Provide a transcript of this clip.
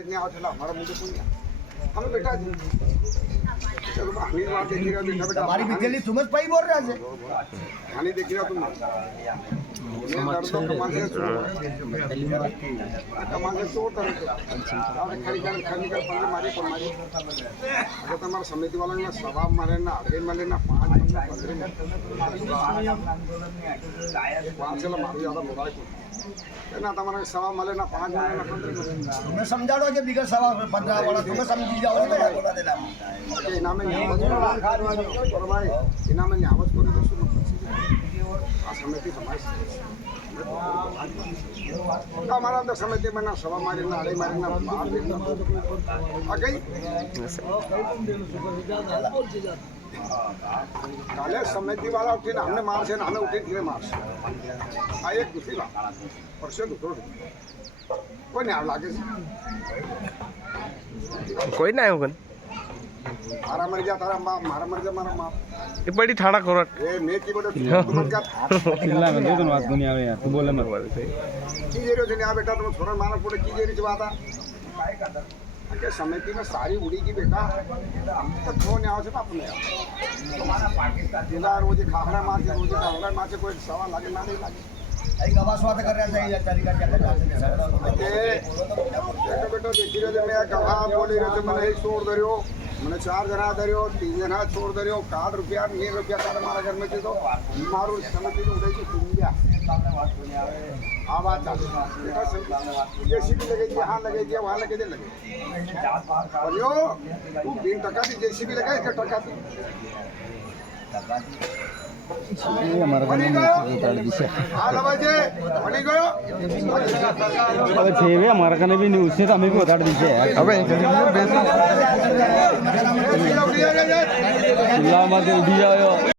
हमारा मुझे कोई हमें बेटा हमारी बिजली सुमस पाई बोल रहा है खानी देख रहा तुम તમારા સમિતિ વાળાના સવાબ મારે ના આગે મળે ના 5 મહિના 15 મારું યાદ મોબાઈલ ના તમારે સવાબ મળે ના 5 મહિના 15 તમે સમજાડો કે બિગર સવાબ 15 વાળા તમે સમજી જાઓ ને બોલા દેના ઇનામે ઇનામે નિયામત કરી દો શું આ સમિતિ સમાજ हमारा तो समिति में ना सवा मारी ना अड़े मारी ना आ गई काले समिति वाला उठी ना हमने मार से ना हमें उठी धीरे मार आ एक दूसरी बात परसों दूसरो कोई नहीं लागे कोई ना आयो मारा मर गया तारा माँ मारा मर गया मारा माँ ये बड़ी ठाड़ा करो ये मैं की बोले तुम क्या चिल्ला में दे दो बात दुनिया में यार तू बोले मत की जेरो थे आ बेटा तुम छोरा माना पड़े की जेरी बात के समिति में सारी उड़ी की बेटा तो फोन आओ से अपने हमारा पाकिस्तान जिला रोज खाखरा मार से रोज खाखरा मार से कोई सवाल लागे ना नहीं लागे आई गवास बात कर रहा है तरीका क्या करना है बेटा देखी रहे मैं गवा बोली रहे मैंने छोड़ दरियो मैंने 4 जना दरियो 3 जना छोड़ दरियो 4 रुपया 9 रुपया तारे मारा घर में थी तो मारो समिति में उठाई तो इंडिया आवाज जेसीबी लगे यहाँ लगे वहाँ लगे बोलियो तू 3 टका की जेसीबी लगा इसका टका थी हमारा हमारा कने भी न्यूज से हमें भी बता दीजिए चिल्ला मत उड़ी जाओ